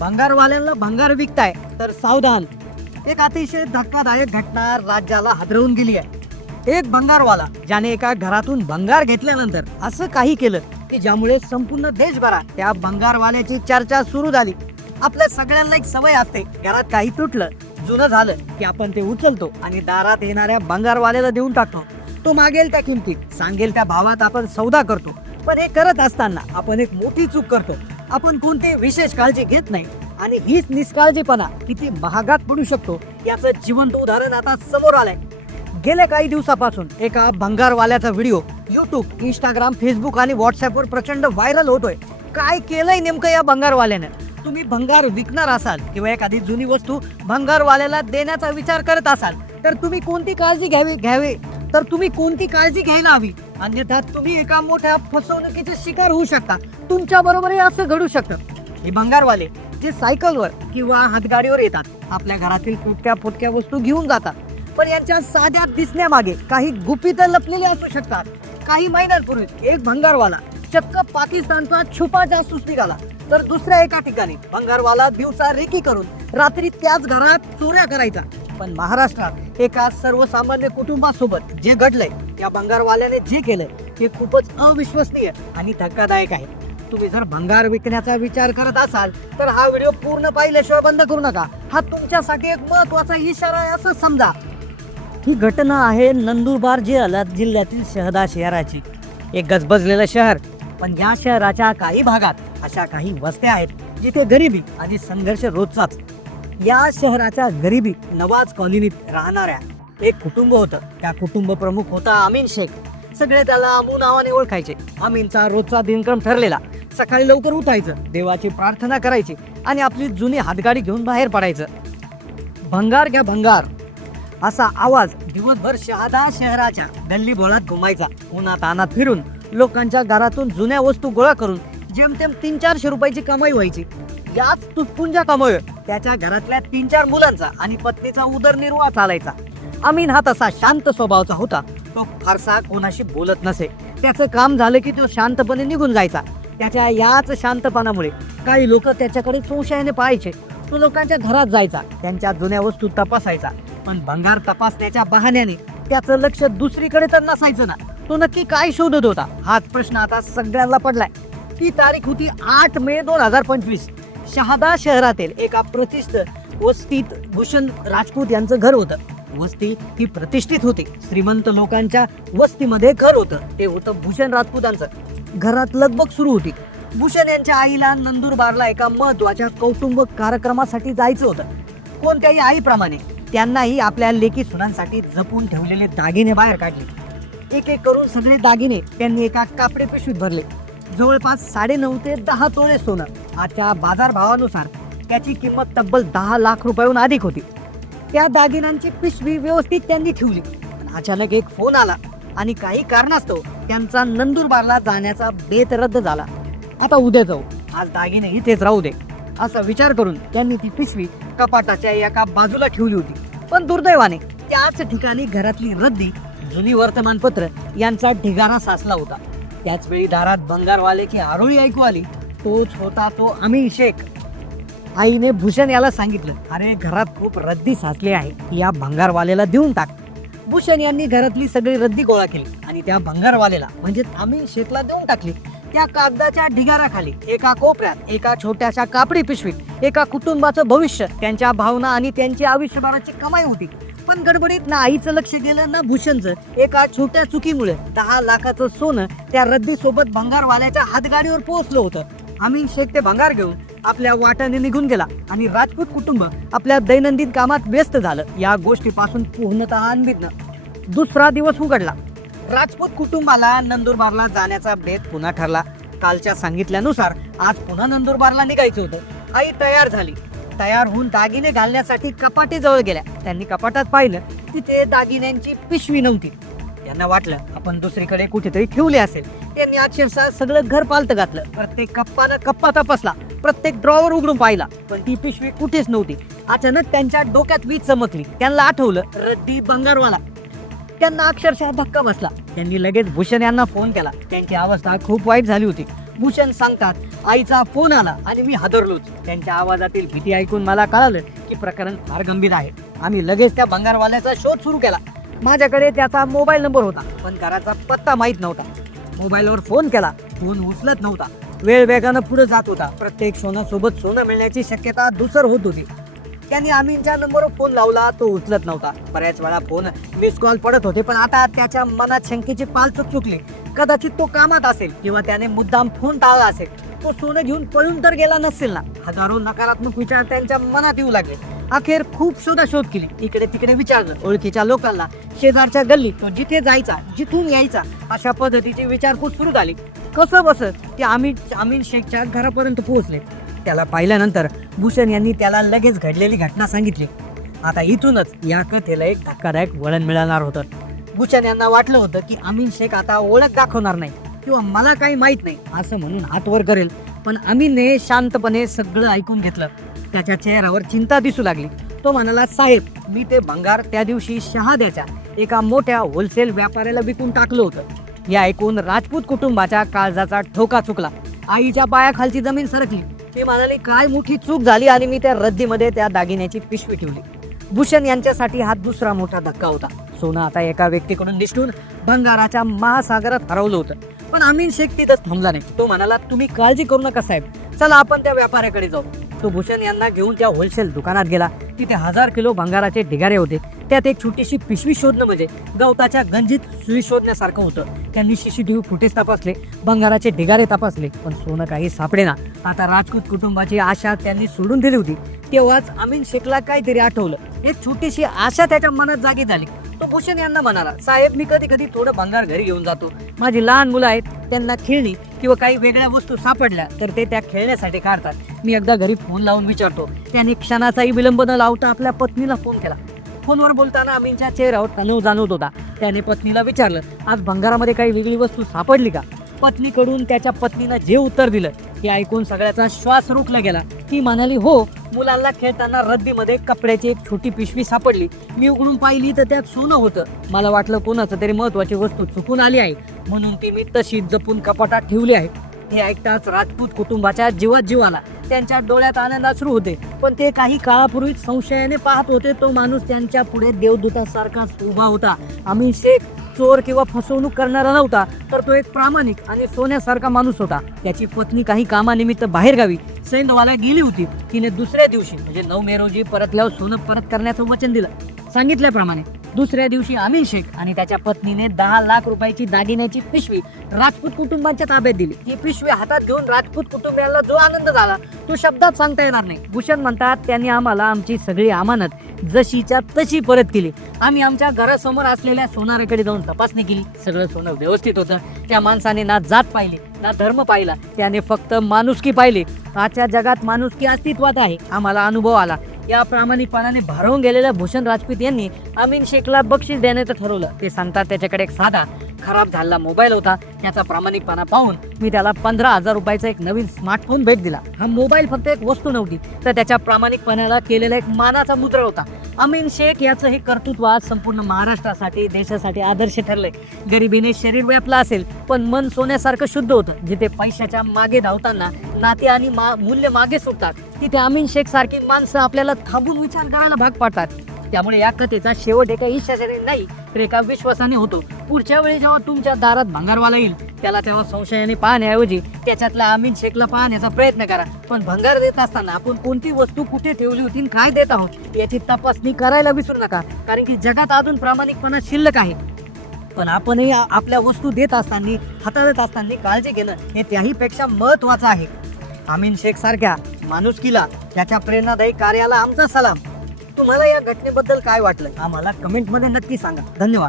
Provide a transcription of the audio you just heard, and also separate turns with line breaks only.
भंगारवाल्यांना भंगार विकताय तर सावधान. एक अतिशय धक्कादायक घटना राज्याला हादरवून गेली आहे. एक भंगारवाला ज्याने एका घरातून भंगार घेतल्यानंतर असं काही केलं की ज्यामुळे संपूर्ण देशभरात त्या भंगारवाल्याची चर्चा सुरू झाली. आपल्या सगळ्यांना एक सवय असते घरात काही तुटलं जुनं झालं की आपण ते उचलतो आणि दारात येणाऱ्या भंगारवाल्याला देऊन टाकतो. तो मागेल त्या किमतीत सांगेल त्या भावात आपण सौदा करतो. पण हे करत असताना आपण एक मोठी चूक करतो. आपण कोणती विशेष काळजी घेत नाही. आणि हीच निष्काळजीपणा किती महागात पडू शकतो याचं जिवंत उदाहरण आता समोर आलंय. गेल्या काही दिवसापासून एका भंगारवाल्याचा व्हिडिओ युट्यूब इंस्टाग्राम फेसबुक आणि व्हॉट्सअपवर प्रचंड व्हायरल होतोय. काय केलंय नेमकं या भंगारवाल्यानं? तुम्ही भंगार विकणार असाल किंवा एखादी जुनी वस्तू भंगारवाल्याला देण्याचा विचार करत असाल तर तुम्ही कोणती काळजी घ्यावी घ्यावी? तर तुम्ही कोणती काळजी घ्यायला हवी? अन्यथा तुम्ही एका मोठ्या फसवणुकीचे शिकार होऊ शकता. तुमच्या बरोबरही असं घडू शकतं. हे भंगारवाले जे सायकलवर किंवा हातगाडीवर येतात आपल्या घरातील तुटक्या फुटक्या वस्तू घेऊन जातात. पण यांच्या साध्या दिसण्यामागे काही गुपित लपलेले असू शकतात. काही महिन्यांपूर्वी एक भंगारवाला चक्क पाकिस्तानचा छुपा जासूस निघाला तर दुसऱ्या एका ठिकाणी भंगारवाला दिवसा रेकी करून रात्री त्याच घरात चोऱ्या करायचा. पण महाराष्ट्रात एका सर्वसामान्य कुटुंबासोबत जे घडलंय या भंगारवाल्याने जे केलंय ते खूपच अविश्वसनीय आणि धक्कादायक आहे. तुम्ही जर भंगार विकण्याचा विचार करत असाल तर हा व्हिडिओ पूर्ण पाहिल्याशिवाय बंद करू नका. हा तुमच्यासाठी एक महत्त्वाचा इशारा आहे असं समजा. ही घटना आहे नंदुरबार जिल्ह्यात जिल्ह्यातील शहदा शहराची. एक गजबजलेलं शहर पण या शहराच्या काही भागात अशा काही वस्त्या आहेत जिथे गरिबी आणि संघर्ष रोजचाच या शहराच्या गरिबी नवाज कॉलनीत राहणाऱ्या एक कुटुंब होतं. त्या कुटुंब प्रमुख होता अमीन शेख. सगळे त्याला अमू नावाने ओळखायचे. अमीनचा रोजचा दिनक्रम ठरलेला. सकाळी लवकर उठायचं. देवाची प्रार्थना करायची आणि आपली जुनी हातगाडी घेऊन बाहेर पडायचं. भंगार घ्या भंगार. असा आवाज दिवसभर शहादा शहराच्या गल्ली बोळात घुमायचा. उन्हात तानात फिरून लोकांच्या घरातून जुन्या वस्तू गोळा करून जेमतेम तीन चारशे रुपयाची कमाई व्हायची. याच तुटपुंजा कमाई त्याच्या घरातल्या तीन चार मुलांचा आणि पत्नीचा उदरनिर्वाह चालायचा. अमीन हा तसा शांत स्वभावाचा होता. तो फारसा कोणाशी बोलत नसे. त्याचं काम झालं की तो शांतपणे निघून जायचा. त्याच्या याच शांतपणामुळे काही लोक त्याच्याकडे संशयाने पाहायचे. तो लोकांच्या घरात जायचा. त्यांच्या जुन्या वस्तू तपासायचा. पण भंगार तपासण्याच्या बहाण्याने त्याचं लक्ष दुसरीकडे तर नसायचं ना. तो नक्की काय शोधत होता? हाच प्रश्न आता सगळ्यांना पडलाय. ती तारीख होती आठ मे दोन हजार पंचवीस. शहादा शहरातील एका प्रतिष्ठित वस्तीत भूषण राजपूत यांचं घर होतं. वस्ती ही प्रतिष्ठित होती. श्रीमंत लोकांच्या वस्तीमध्ये घर होतं. ते होतं भूषण राजपूतांचं घरात लगबग सुरू होती. भूषण यांच्या आईला नंदुरबारला एका महत्त्वाच्या कौटुंब कार्यक्रमासाठी जायचं होतं. कोणत्याही आईप्रमाणे त्यांनाही आपल्या लेखी सुनांसाठी जपून ठेवलेले दागिने बाहेर काढले. एक एक करून सगळे दागिने त्यांनी एका कापडे पिशवीत भरले. जवळपास साडेनऊ ते दहा तोळे सोनं. आजच्या बाजारभावानुसार त्याची किंमत तब्बल दहा लाख रुपयाहून अधिक होती. त्या दागिन्यांची पिशवी व्यवस्थित त्यांनी ठेवली. अचानक एक फोन आला आणि काही कारणास्तव त्यांचा नंदुरबारला जाण्याचा बेत रद्द झाला. आता उद्या जाऊ. आज दागिने इथेच राहू दे. असा विचार करून त्यांनी ती पिशवी कपाटाच्या एका बाजूला ठेवली होती. पण दुर्दैवाने त्याच ठिकाणी घरातली रद्दी जुनी वर्तमानपत्र यांचा ढिगारा साचला होता. त्याच वेळी दारात भंगारवाल्याची आरोळी ऐकू आली तोच होता तो अमीन शेख. आईने भूषण याला सांगितलं अरे घरात खूप रद्दी साचली आहे या भंगारवाल्याला देऊन टाक. भूषण यांनी घरातली सगळी रद्दी गोळा केली आणि त्या भंगारवाल्याला म्हणजे अमीन शेखला देऊन टाकली. त्या कागदाच्या ढिगाराखाली एका कोपऱ्यात एका छोट्याशा कापडी पिशवीत एका कुटुंबाचं भविष्य त्यांच्या भावना आणि त्यांची आयुष्यभराची कमाई होती. पण गडबडीत ना आईचं लक्ष गेलं ना भूषणचं. एका छोट्या चुकीमुळे दहा लाखाचं सोनं त्या रद्दी सोबत भंगारवाल्याच्या हातगाडीवर पोहोचलं होतं. आम्ही शेख ते भंगार घेऊन आपल्या वाटाने निघून गेला आणि राजपूत कुटुंब आपल्या दैनंदिन कामात व्यस्त झालं. या गोष्टीपासून पूर्णतः अनभिज्ञ दुसरा दिवस उघडला. राजपूत कुटुंबाला नंदुरबारला जाण्याचा भेद पुन्हा ठरला. कालच्या सांगितल्यानुसार आज पुन्हा नंदुरबारला निघायचं होतं. आई तयार झाली. तयार होऊन दागिने घालण्यासाठी कपाटीजवळ गेल्या. त्यांनी कपाटात पाहिलं तिथे दागिन्यांची पिशवी नव्हती. त्यांना वाटलं आपण दुसरीकडे कुठेतरी ठेवले असेल. त्यांनी अक्षरशः सगळं घर पालत घातलं. प्रत्येक कप्पानं कप्पा तपासला. प्रत्येक ड्रॉवर उघडून पाहिला. पण ती पिशवी कुठेच नव्हती. अचानक त्यांच्या डोक्यात वीज चमकली. त्यांना आठवलं रद्दी बंगारवाला. त्यांना अक्षरशः धक्का बसला. त्यांनी लगेच भूषण यांना फोन केला. त्यांची अवस्था खूप वाईट झाली होती. भूषण सांगतात आईचा फोन आला आणि मी हादरलोच. त्यांच्या आवाजातील भीती ऐकून मला कळालं की प्रकरण फार गंभीर आहे. आम्ही लगेच त्या भंगारवाल्याचा शोध सुरू केला. माझ्याकडे त्याचा मोबाईल नंबर होता पण घराचा पत्ता माहीत नव्हता. मोबाईलवर फोन केला फोन उचलत नव्हता. वेळ वेगानं पुढे जात होता. प्रत्येक सोनासोबत सोनं मिळण्याची शक्यता दुसर होत होती. त्यांनी आम्हीच्या नंबरवर फोन लावला तो उचलत नव्हता. बऱ्याच वेळा फोन मिस कॉल पडत होते पण आता त्याच्या मनात शंकेची पालच चुकली. कदाचित तो कामात असेल किंवा त्याने मुद्दाम फोन टाळला असेल तो सोनं घेऊन पळून तर गेला नसेल ना. हजारो नकारात्मक विचार त्यांच्या मनात येऊ लागले. अखेर खूप शोधाशोध केली. इकडे तिकडे विचारलं. ओळखीच्या लोकांना शेजारच्या गल्लीत तो जिथे जायचा जिथून यायचा अशा पद्धतीची विचारपूस सुरू झाली. कसं बसत ते आम्ही आमिर शेखच्या घरापर्यंत पोहोचले. त्याला पाहिल्यानंतर भूषण यांनी त्याला लगेच घडलेली घटना सांगितली. आता इथूनच या कथेला एक धक्कादायक वळण मिळणार होतं. भूषण यांना वाटलं होतं की अमीन शेख आता ओळख दाखवणार नाही किंवा मला काही माहीत नाही असं म्हणून हातवर करेल. पण अमीनने शांतपणे सगळं ऐकून घेतलं. त्याच्या चेहऱ्यावर चिंता दिसू लागली. तो म्हणाला साहेब मी ते भंगार त्या दिवशी शहाद्याच्या एका मोठ्या होलसेल व्यापाऱ्याला विकून टाकलं होतं. हे ऐकून राजपूत कुटुंबाच्या काळजाचा ठोका चुकला. आईच्या पायाखालची जमीन सरकली. ती म्हणाली काय मोठी चूक झाली आणि मी त्या रद्दीमध्ये त्या दागिन्याची पिशवी ठेवली. भूषण यांच्यासाठी हा दुसरा मोठा धक्का होता. सोनं आता एका व्यक्तीकडून निष्ठून भंगाराच्या महासागरात हरवलं होतं. पण अमीन शेख तिथंच थांबला नाही. तो म्हणाला तुम्ही काळजी करू नका साहेब. चला आपण त्या व्यापाऱ्याकडे जाऊ. तो भूषण यांना घेऊन त्या होलसेल दुकानात गेला. तिथे हजार किलो भंगाराचे ढिगारे होते. त्यात एक छोटीशी पिशवी शोधणं म्हणजे गवताच्या गंजीत सुई शोधण्यासारखं होतं. त्यांनी सीसीटीव्ही फुटेज तपासले भंगाराचे ढिगारे तपासले पण सोनं काही सापडे ना आता राजपूत कुटुंबाची आशा त्यांनी सोडून दिली होती. तेव्हाच अमीन शेखला काहीतरी आठवलं. एक छोटीशी आशा त्याच्या मनात जागी झाली. भूषण यांना म्हणाला साहेब मी कधी कधी थोडं भंगार घरी घेऊन जातो. माझी लहान मुलं आहेत त्यांना खेळणी किंवा काही वेगळ्या वस्तू सापडल्या तर ते त्या खेळण्यासाठी काढतात. मी एकदा घरी फोन लावून विचारतो. त्याने क्षणाचाही विलंब न लावता आपल्या पत्नीला फोन केला. फोनवर बोलताना अमीनच्या चेहऱ्यावर तणाव जाणवत होता. त्याने पत्नीला विचारलं आज भंगारामध्ये काही वेगळी वस्तू सापडली का? पत्नीकडून त्याच्या पत्नीनं जे उत्तर दिलं हे ऐकून सगळ्याचा श्वास रोखला गेला. ती म्हणाली हो मुलांना खेळताना रद्दीमध्ये कपड्याची एक छोटी पिशवी सापडली. मी उघडून पाहिली तर त्यात सोनं होतं. मला वाटलं कोणाचं तरी महत्वाची वस्तू चुकून आली आहे. म्हणून ती मी तशीच जपून कपाटात ठेवली आहे. हे ऐकताच राजपूत कुटुंबाच्या जीवात जीवाला त्यांच्या डोळ्यात आनंद अश्रू होते. पण ते काही काळापूर्वीच संशयाने पाहत होते. तो माणूस त्यांच्या पुढे देवदूतासारखा उभा होता. आम्ही शेख चोर किंवा फसवणूक करणारा नव्हता तर तो एक प्रामाणिक आणि सोन्यासारखा माणूस होता. त्याची पत्नी काही कामानिमित्त बाहेरगावी सैन्यवाला गेली होती. तिने दुसऱ्या दिवशी म्हणजे नऊ मे रोजी परतल्यावर सोनं परत करण्याचं वचन दिलं. सांगितल्याप्रमाणे दुसऱ्या दिवशी अमीन शेख आणि त्याच्या पत्नीने दहा लाख रुपयाची दागिन्याची पिशवी राजपूत कुटुंबाच्या ताब्यात दिली. ही पिशवी हातात घेऊन राजपूत कुटुंबियाला जो आनंद झाला तो शब्दात सांगता येणार नाही. भूषण म्हणतात त्यांनी आम्हाला आमची सगळी अमानत जशीच्या तशी परत केली. आम्ही आमच्या घरासमोर असलेल्या सोनाराकडे जाऊन तपासणी केली. सगळं सोनं व्यवस्थित होतं. त्या माणसाने ना जात पाहिली ना धर्म पाहिला. त्याने फक्त माणुसकी पाहिली. आजच्या जगात माणुसकी अस्तित्वात आहे. आम्हाला अनुभव आला. या प्रामाणिकपणाने भारावून गेलेल्या भूषण राजपूत यांनी अमीन शेखला बक्षीस देण्याचं ठरवलं. ते सांगतात त्याच्याकडे एक साधा खराब झालेला मोबाईल होता. त्याचा प्रामाणिकपणा पाहून मी त्याला पंधरा हजार रुपयाचा एक नवीन स्मार्टफोन भेट दिला. हा मोबाईल फक्त एक वस्तू नव्हती तर त्याच्या प्रामाणिकपणाला केलेला एक मानाचा मुद्रा होता. अमीन शेख याचं हे कर्तृत्व आज संपूर्ण महाराष्ट्रासाठी देशासाठी आदर्श ठरलंय. गरिबीने शरीर व्यापलं असेल पण मन सोन्यासारखं शुद्ध होतं जिथे पैशाच्या मागे धावताना नाते आणि मा मूल्य मागे सुटतात तिथे अमीन शेख सारखी माणसं आपल्याला थांबून विचार करायला भाग पाडतात. त्यामुळे या कथेचा शेवट एका ईशाचाने नाही तर एका विश्वासाने होतो. पुढच्या वेळी जेव्हा तुमच्या दारात भंगारवाला येईल त्याला तेव्हा संशयाने पाहण्याऐवजी त्याच्यातला अमीन शेखला पाहण्याचा प्रयत्न करा. पण भंगार देत असताना आपण कोणती वस्तू कुठे ठेवली होती काय देत आहोत याची तपासणी करायला विसरू नका. कारण की जगात अजून प्रामाणिकपणा शिल्लक आहे. पण आपणही आपल्या वस्तू देत असताना हाताळत असताना काळजी घेणं हे त्याहीपेक्षा महत्वाचं आहे. अमीन शेख सारख्या माणुसकीला त्याच्या प्रेरणादायी कार्याला आमचा सलाम. तुम्हाला या घटनेबद्दल काय वाटलं? आम्हाला कमेंटमध्ये नक्की सांगा. धन्यवाद.